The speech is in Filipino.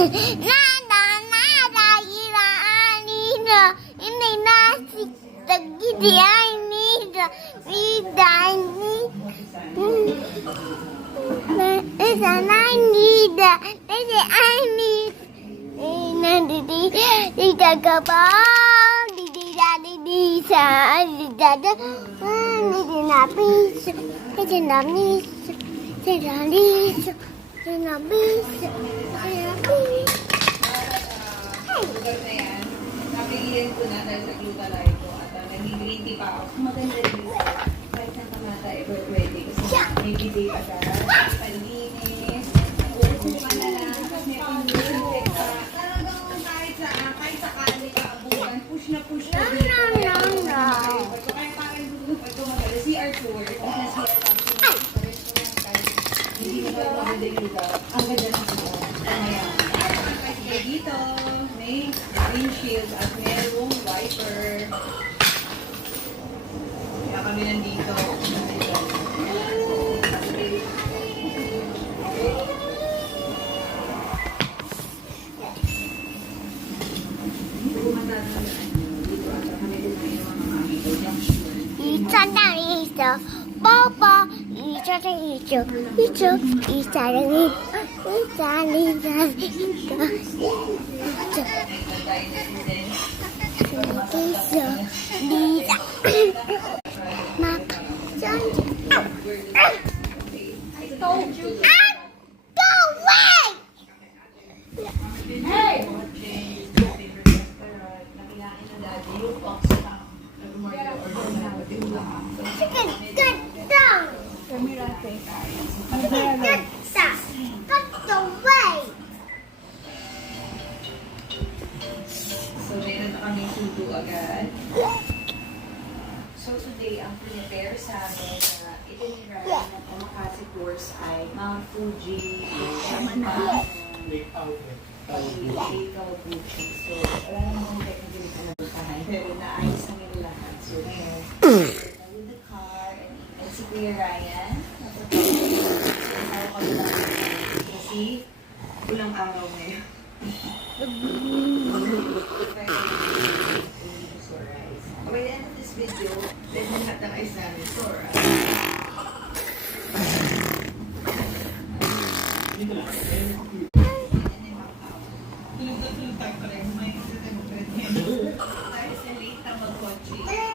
Nada, nada, ira, anida. Ini nasi, tagidi, anida. Ida, Isa nanida. Isa anida. Nandidi, ida kapal. Didi, dadi, disa. Dida, didi, napis. Didi, napis. Didi, napis. Sinabis. Sugar na yan. Napiliin ko na dahil sa glutalite ko at nag-green tea pa ako. Maganda rin ito. Kahit ng kamata, ever pwede. Kasi may bibig agad. Palinis. Uupukan na lang. Tapos may pang-disinfect pa. Talagang kahit sakali ka abuhan, push na push na. No. Kaya parang pag gumagala, CR tour. Tapos na CR lang. Hindi na ba maganda yung lugar? Ang ganda ng lugar. Kaya, dito, may windshield at merong wiper. Kaya kami nandito. Isa, Papa, isa, Told you. Go away! Hey! Nakinain na dati yung box na nag-order na natin. Chicken, get down! Get down! Get away! So, meron na kami sudo agad. So, today, ang prepare sa amin na itinerary ng Omakase course ay Mount Fuji, Shampa, Lake Kawaguchi. So, wala namang technically ka nabukahan, pero naayos na nila lahat. So, ngayon, with the car, and si Kuya Ryan, araw kami lang kasi ulang araw ngayon. By the end of this video, let me have the ice namin. Sora.